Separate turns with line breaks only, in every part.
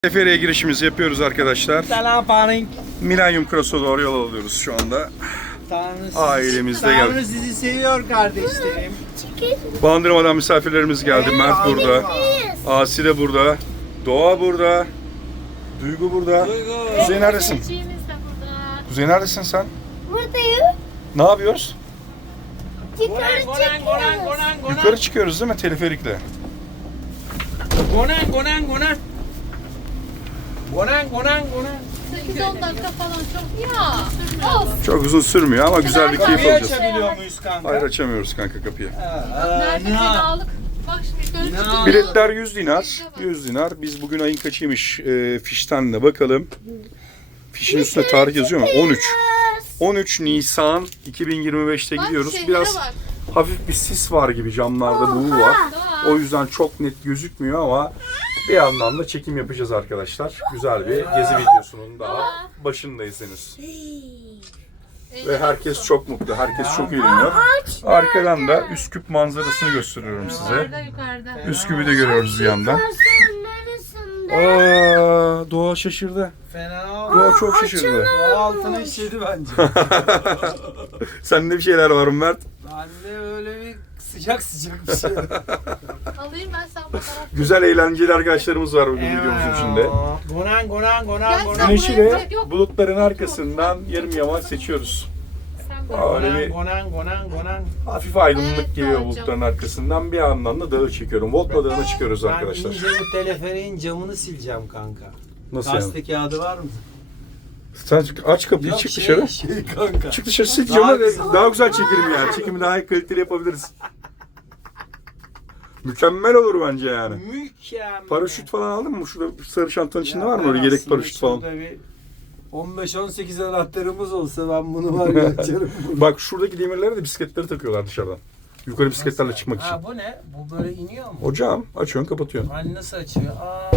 Teleferiğe girişimizi yapıyoruz arkadaşlar.
Selamünaleyküm.
Millennium Cross'a doğru yol alıyoruz şu anda. Ailemizde geldi.
Tanrı sizi seviyor kardeşlerim.
Bandırmadan misafirlerimiz geldi. Mert burada. Asi de burada. Doğa burada. Duygu burada. Kuzey neredesin?
Çiçeğimiz de burada.
Kuzey neredesin sen?
Buradayım.
Ne yapıyoruz?
Yukarı çıkıyoruz.
Yukarı çıkıyoruz değil mi teleferikle?
Gonan.
8-10 dakika falan çok ya. Olsun.
Çok uzun sürmüyor ama güzel bir keyif
Kapıyı
alacağız.
açabiliyor muyuz kanka?
Hayır, açamıyoruz kanka kapıyı.
Nerede fenalık? Bak şimdi göz çıkıyor.
Biletler 100 dinar. 100 dinar. Biz bugün ayın kaçıymış fişten de bakalım. Fişin üstünde tarih yazıyor mu? 13. 13 Nisan 2025'te
Bak,
gidiyoruz.
şeylere
Biraz
bak.
hafif bir sis var gibi, camlarda buğu var. O yüzden çok net gözükmüyor ama bir yandan da çekim yapacağız arkadaşlar. Güzel bir gezi videosunun daha başındayız henüz. Ve herkes çok mutlu, herkes çok eğleniyor. Arkadan da Üsküp manzarasını gösteriyorum size.
Yukarıda.
Üsküp'ü de görüyoruz bir yandan.
Sen neresinde?
Aa, Doğa şaşırdı.
Fena.
Doğa çok şaşırdı.
O altını işledi bence.
Sende bir şeyler var mı Mert?
Bende öyle bir sıcak bir şey.
Alayım ben sen fotoğraf.
Güzel eğlenceli arkadaşlarımız var bugün videomuzun içinde.
Gonan.
Sen
Güneşi
buraya
de
yok.
bulutların arkasından yarım yamaç seçiyoruz.
Sen buraya.
Öyle bir
Gonan.
hafif aydınlık
Evet,
geliyor
evet,
bulutların arkasından. Bir yandan da dağı çekiyorum. Volt'la dağına çıkıyoruz
Ben
arkadaşlar.
ince bu teleferiğin camını sileceğim kanka.
Nasıl yani?
Gazete kağıdı var mı?
Sen aç kapıyı, çık dışarı.
Kanka.
Çık dışarı, sil
Daha
camı ve
güzel.
daha güzel çekelim yani. Çekimi daha kaliteli yapabiliriz. Mükemmel olur bence yani.
Mükemmel.
Paraşüt falan aldın mı? Şurada sarı çantanın içinde
Ya
var mı
ben
öyle yedek
aslında
paraşüt falan?
şurada bir 15-18 anahtarımız olsa ben bunu var ya açarım.
Bak şuradaki demirlere de bisikletleri takıyorlar dışarıdan. Yukarı bisikletlerle çıkmak için.
Ha bu ne? Bu böyle iniyor mu?
Ocağım açıyorsun, kapatıyorsun.
Hani nasıl açıyor?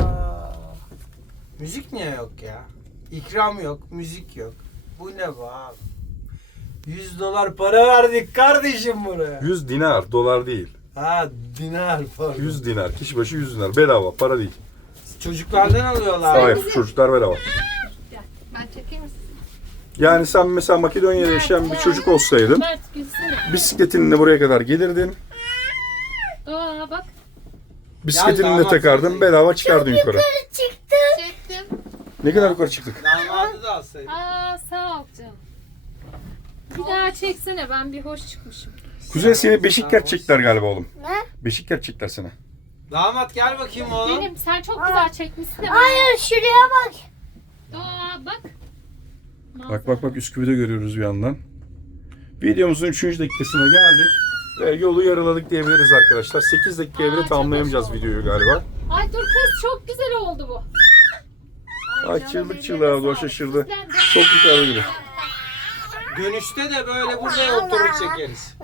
Müzik niye yok ya? İkram yok, müzik yok. Bu ne bu abi? $100 para verdik kardeşim buraya.
100 dinar, dolar değil.
Ha dinar pardon.
100 dinar, kişi başı 100 dinar. Bedava, para değil.
Çocuklardan alıyorlar.
Hayır, çocuklar bedava.
Gel. Ben çekeyim mi?
Yani sen mesela Makedonya'da yaşayan bir çocuk olsaydın,
Mert gülsene.
bisikletinle buraya kadar gelirdin,
Aa bak.
bisikletini de
damat
takardın,
değil.
bedava çıkardın yukarı.
Çıktı.
Çektim.
Ne kadar yukarı çıktık?
Damadı da alsaydın.
Aa sağ ol canım. Bir daha çeksene, ben bir hoş çıkmışım.
Kuzey seni Beşiktaş çektiler galiba oğlum.
Ne?
Beşiktaş çektiler seni.
Damat gel bakayım oğlum.
Benim sen çok güzel çekmişsin de.
Hayır şuraya bak.
Doğa bak.
Bak Üsküp'ü de görüyoruz bir yandan. Videomuzun 3. dakikasına geldik. Ve yolu yarıladık diyebiliriz arkadaşlar. 8 dakikaya bile
Aa,
tamamlayamayacağız
çok hoş
videoyu galiba.
Ay dur kız, çok güzel oldu bu.
Ay
canım,
çığlık
ellerine
çığlığa Doğa
sağlık.
şaşırdı.
Sizden de-
Çok yukarı gibi.
Dönüşte de böyle buraya oturur çekeriz.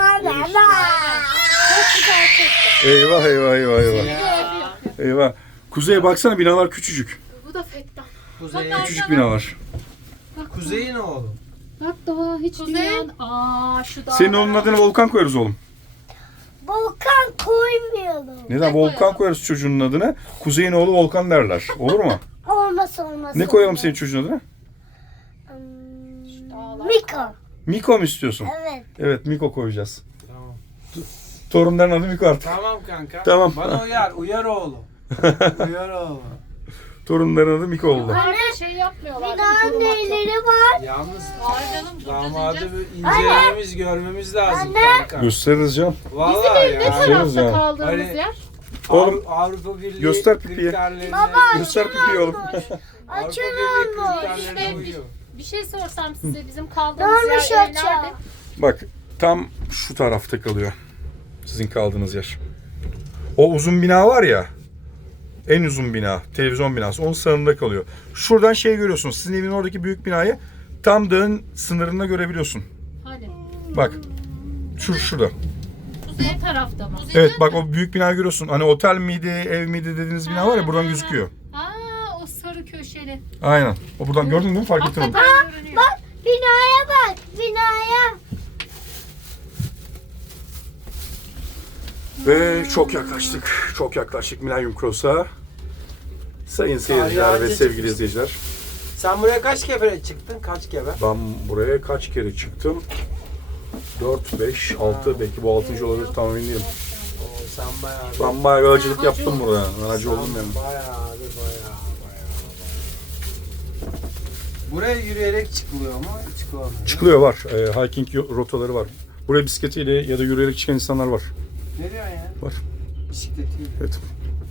Çok güzel çekti.
Eyvah.
Görevi yapıyor.
Eyvah. Kuzeye baksana, binalar küçücük.
Bu da fettan.
Kuzey,
Küçücük binalar.
kuzeyin oğlum.
Bak Doğa hiç dünyanın... Aa şu dağlara.
Senin onun adını Volkan koyarız oğlum.
Volkan koymayalım.
Neden?
Ne
Volkan
koyalım?
koyarız çocuğunun adını. Kuzey'in oğlu Volkan derler. Olur mu?
Olmaz.
Ne koyalım senin çocuğun adını?
Dağlar.
Miko.
Miko mu istiyorsun?
Evet.
Evet, Miko koyacağız.
Tamam.
Torunların adı Miko artık.
Tamam kanka.
Tamam.
Bana uyar oğlum. Uyar oğlum.
Torunların adı Miko oldu.
Yukarıda şey yapmıyorlar.
Bir
değil mi?
tane
Korumak yok.
neleri var?
Yalnız
Var canım, duracağız,
damadı
ineceğiz.
bir incelememiz, görmemiz lazım kanka.
Gösteririz canım.
Vallahi
Ne
ya.
Gösteririz
tarafta
ya.
kaldığımız
Hani-
yer?
Oğlum,
Avrupa Birliği
göster pipiye.
kriterlerine-
Baba,
Göster pipiyi oğlum.
Avrupa
Açın
Birliği
olmuş.
kriterlerine
İşte
uyuyor.
bir şey sorsam size, bizim kaldığımız
Dolmuş
yer
açı.
nerede?
Bak, tam şu tarafta kalıyor. Sizin kaldığınız yer. O uzun bina var ya. En uzun bina, televizyon binası. Onun sağında kalıyor. Şuradan şey görüyorsun. Sizin evin oradaki büyük binayı tam dağın sınırında görebiliyorsun.
Hani?
Bak. Şurada.
Kuzey tarafta mı?
Evet, bak o büyük binayı görüyorsun. Hani otel miydi, ev miydi dediğiniz bina var ya, buradan gözüküyor.
Aa, o sarı köşeli.
Aynen. O buradan gördün değil mi? Fark ettin mi?
Hakikaten görünüyor.
Bak binaya bak. Binaya.
Ve çok yaklaştık. Çok yaklaştık Millennium Cross'a. Sayın seyirciler ve sevgili izleyiciler.
Sen buraya kaç kere çıktın? Kaç kere?
Ben buraya kaç kere çıktım? 4, 5, 6 belki bu 6. olabilir tam emin değilim.
Oo, sen bayağı bir...
Ben bayağı bir acılık yaptım burada. Ben acı oldum yani.
Bayağı. Buraya yürüyerek çıkılıyor mu? Çıkılamıyor.
Çıkılıyor var. Hiking rotaları var. Buraya bisikletiyle ya da yürüyerek çıkan insanlar var.
Ne diyorsun ya?
Var.
Bisikletiyle.
Evet.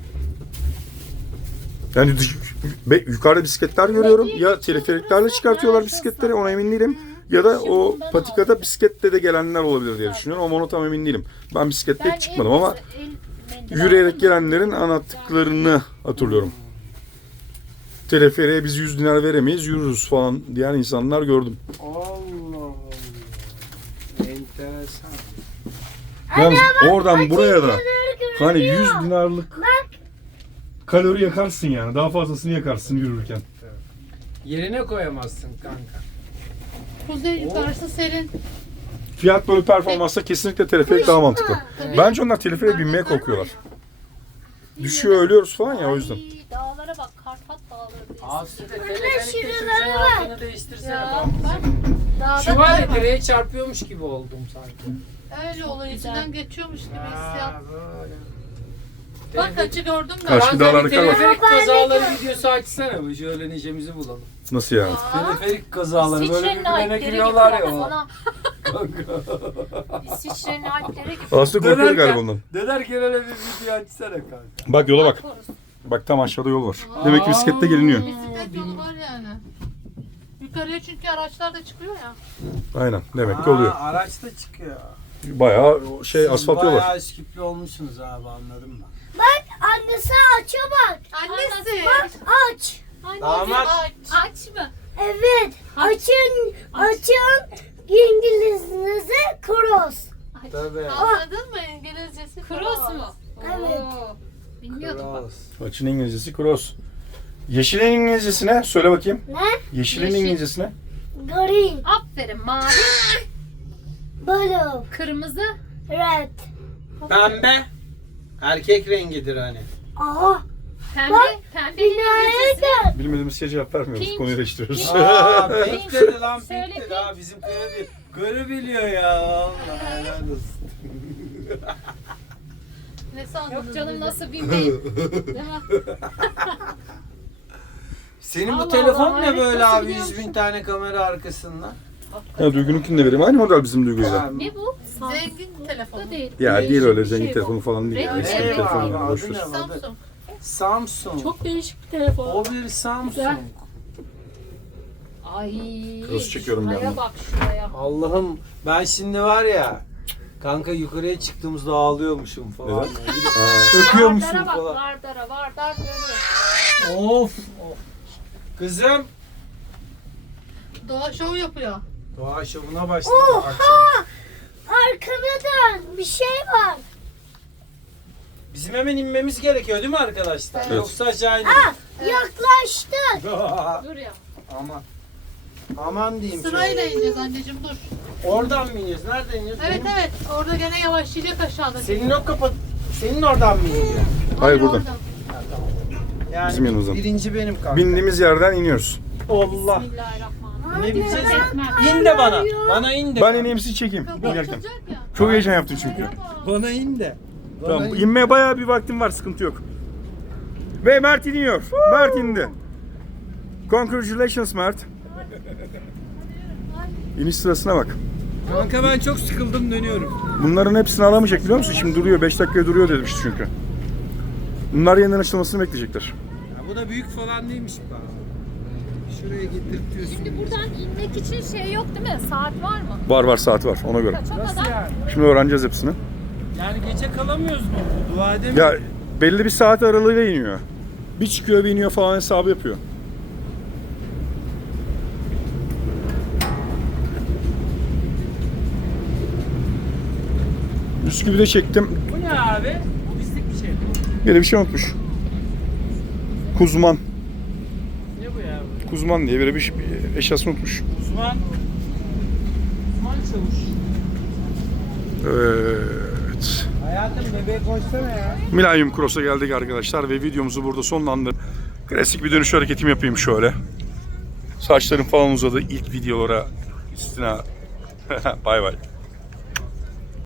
Yani yukarıda bisikletler görüyorum. Ya teleferiklerle çıkartıyorlar bisikletleri, ona emin değilim. Ya da o patikada bisikletle de gelenler olabilir diye düşünüyorum ama ona tam emin değilim. Ben bisikletle hiç çıkmadım ama yürüyerek gelenlerin anlattıklarını hatırlıyorum. Teleferiğe biz 100 dinar veremeyiz, yürürüz falan diyen insanlar gördüm.
Allah. Enteresan.
Yalnız oradan buraya da hani 100 dinarlık kalori yakarsın yani. Daha fazlasını yakarsın yürürken.
Yerine koyamazsın kanka.
Kuzey yukarısı serin.
Fiyat bölü performansa kesinlikle teleferik daha mantıklı. Bence onlar teleferiğe binmeye korkuyorlar. Düşüyor ölüyoruz falan ya o yüzden.
Ay, dağlara bak, Karpat dağları diye.
Aslında
şuraları
teleferikte çocuğun
var.
altını değiştirsene
Ya
bak.
bak.
Şu var ya direğe çarpıyormuş gibi oldum sanki.
Öyle oluyor, içinden geçiyormuş gibi hissiyat.
Böyle.
Bak açı gördün mü?
Karşı dağlarda kar var.
Teleferik kazaları videosu açsana bu şöyle neşemizi bulalım.
Nasıl yani?
Teleferik kazaları böyle
İsviçre'nin
birbirine
Alpleri
giriyorlar
gibi
ya. o.
sana. İsviçre'nin Alpleri gibi.
Aslında korkuyor galiba ondan.
Dönerken öyle bir video açsana kanka.
Bak yola bak. Bak tam aşağıda yol var. Demek ki bisikletle geliniyor.
Bisiklet yolu var yani. Yukarıya çünkü araçlar da çıkıyor ya.
Aynen. Demek ki oluyor.
Araç da çıkıyor.
Bayağı asfalt yol var.
Bayağı skipli olmuşsunuz abi anladım ben.
Bak annesi açıyor bak.
Annesi.
Bak aç.
Damat.
Aç mı?
Evet. Açın İngilizcesi cross.
Tabii.
Anladın mı İngilizcesi? Cross mu?
Evet.
Oo, bilmiyordum bak.
Cross.
Açın İngilizcesi cross. Yeşilin İngilizcesi ne? Söyle bakayım.
Ne?
Yeşilin
Yeşil.
İngilizcesi ne?
Green.
Aferin, mavi,
Blue.
kırmızı.
Red.
Pembe. Erkek rengidir hani.
Aa.
Pembe,
Bak,
pembe
Binaya
İngilizcesi.
gel.
Bilmediğimiz şeye cevap vermiyoruz.
Pink.
Konuyu değiştiriyoruz.
Aa, pink dedi lan
Söyle
pink dedi.
pink.
Ha bizim Karı biliyor ya. Allah helal olsun.
Ne sandın? Yok canım, nasıl bilmeyin. Değil mi?
Senin bu
Allah
telefon
Allah,
ne
evet,
böyle
nasıl
abi
biliyor
100 bin
musun?
tane kamera arkasında?
Ya Duygu'nunkini de vereyim. Aynı model bizim Duygu'yla.
Ne bu? Zengin telefonu. Değil.
Ya
Değişik
değil öyle
bir
zengin
şey bu.
telefonu falan değil.
Renk
Eski
mi?
bir telefon
Eyvah,
yani.
adı
Boş
ne?
ver.
Samsung.
Samsung.
Çok değişik bir telefon.
O bir Samsung.
Güzel. Ay.
Kız çekiyorum bir
şuraya
yandan.
bak şuraya.
Allah'ım ben şimdi var ya kanka yukarıya çıktığımızda ağlıyormuşum falan.
Neden? Aa,
Öpüyormuşum
Vardara bak,
falan.
Vardar böyle.
Of. Kızım.
Doğa şov yapıyor.
Doğa şovuna başladı akşam.
Oha. Arkana dön. Bir şey var.
Bizim hemen inmemiz gerekiyor değil mi arkadaşlar?
Evet.
Yoksa aşağı inelim.
Yaklaştık.
Dur ya.
Aman. Aman diyeyim.
Sırayla
şöyle.
ineceğiz anneciğim, dur.
Oradan mı iniyoruz? Nereden iniyoruz?
Evet evet. Orada gene yavaşlayacak aşağıda.
Senin o kapat. Senin oradan mı iniyor?
Hayır buradan.
Yani
Bizim yanımızdan.
birinci benim kanka.
Bindiğimiz yerden iniyoruz.
Allah.
Bismillahirrahmanirrahim.
Ne bileceğiz? İn de bana. Bana in de.
Ben ineyim sizi çekeyim. İnerken.
Açılacak ya.
Çok heyecan yaptım çünkü.
Bana in de. Bana
Tamam,
in.
inmeye bayağı bir vaktim var, sıkıntı yok. Ve Mert iniyor. Mert indi. Congratulations Mert. İniş sırasına bak.
Kanka ben çok sıkıldım dönüyorum.
Bunların hepsini alamayacak biliyor musun? Şimdi duruyor, 5 dakikaya duruyor demişti çünkü. Bunlar yeniden açılmasını bekleyecekler.
Ya bu da büyük falan değilmiş bana. Şuraya getirtiyorsun.
Şimdi buradan inmek için şey yok değil mi? Saat var mı?
Var saat var ona göre.
Kaça
Nasıl
kadar?
yani?
Şimdi öğreneceğiz hepsini.
Yani gece kalamıyoruz mu? Dua edemiyoruz.
Ya belli bir saat aralığıyla iniyor. Bir çıkıyor bir iniyor falan hesabı yapıyor. Üsküp'ü de çektim.
Bu ne abi? Turistik bir şey.
Yine bir şey unutmuş. Kuzman.
Ne bu ya?
Kuzman diye böyle bir eşyası unutmuş.
Uzman. Uzman çavuş.
Evet.
Hayatım bebeğe koysana ya.
Millennium Cross'a geldik arkadaşlar ve videomuzu burada sonlandırdık. Klasik bir dönüş hareketimi yapayım şöyle. Saçlarım falan uzadı ilk videolara. Üstüne bay bay.